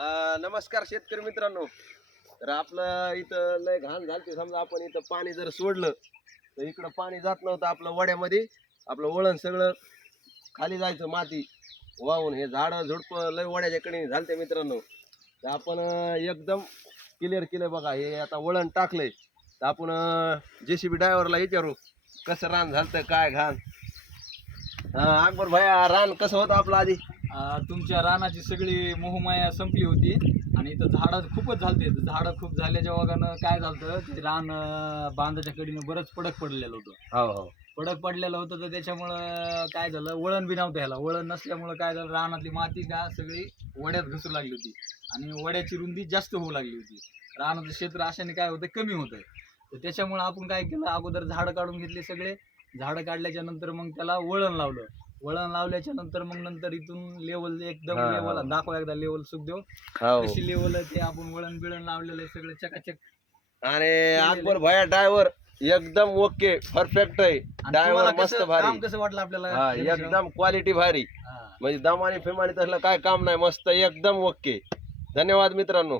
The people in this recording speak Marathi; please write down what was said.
नमस्कार शेतकरी मित्रांनो. तर आपलं इथं लय घाण झालते. समजा आपण इथं पाणी जर सोडलं तर इकडं पाणी जात नव्हतं आपलं वड्यामध्ये. आपलं वळण सगळं खाली जायचं, माती वाहून. हे झाडं झुडपं लय वड्याच्या कडे झालते मित्रांनो. तर आपण एकदम क्लिअर केलं बघा. हे आता वळण टाकलंय तर आपण JCB ड्रायव्हरला विचारू कसं रान झालतं, काय घाण. अकबर भाया, रान कसं होतं आपलं आधी? तुमच्या रानाची सगळी मोहमाया संपली होती आणि इथं झाडं खूपच झालते. झाडं खूप झाल्याच्या वगानं काय झालं, ते रान बांधाच्या कडीनं बरंच पडक पडलेलं होतं. हो हो. पडक पडलेलं होतं तर त्याच्यामुळं काय झालं, वळण बी नव्हतं ह्याला. वळण नसल्यामुळं काय झालं, रानातली माती का सगळी वड्यात घसू लागली होती आणि वड्याची रुंदी जास्त होऊ लागली होती. रानाचं क्षेत्र अशाने काय होतं, कमी होतं. तर त्याच्यामुळं आपण काय केलं, अगोदर झाडं काढून घेतले सगळे. झाडं काढल्याच्या नंतर मग त्याला वळण लावलं. वळण लावल्याच्या नंतर मग नंतर इथून लेवल एकदम हा, लेवल हा. दाखवा एकदा लेवल सुखदेव हो. कशी लेवल ते आपण वळण बिळण लावलेलं आहे सगळं चकाचक. आणि अकबर भाया ड्रायव्हर एकदम ओके, परफेक्ट आहे. आणि ड्रायव्हर तुम्हाला मस्त कसं भारी. काम कसं वाटलं आपल्याला? हा, एकदम क्वालिटी भारी. हा. म्हणजे दमाने फिमाने तसलं काय काम नाही. मस्त एकदम ओके. धन्यवाद मित्रांनो.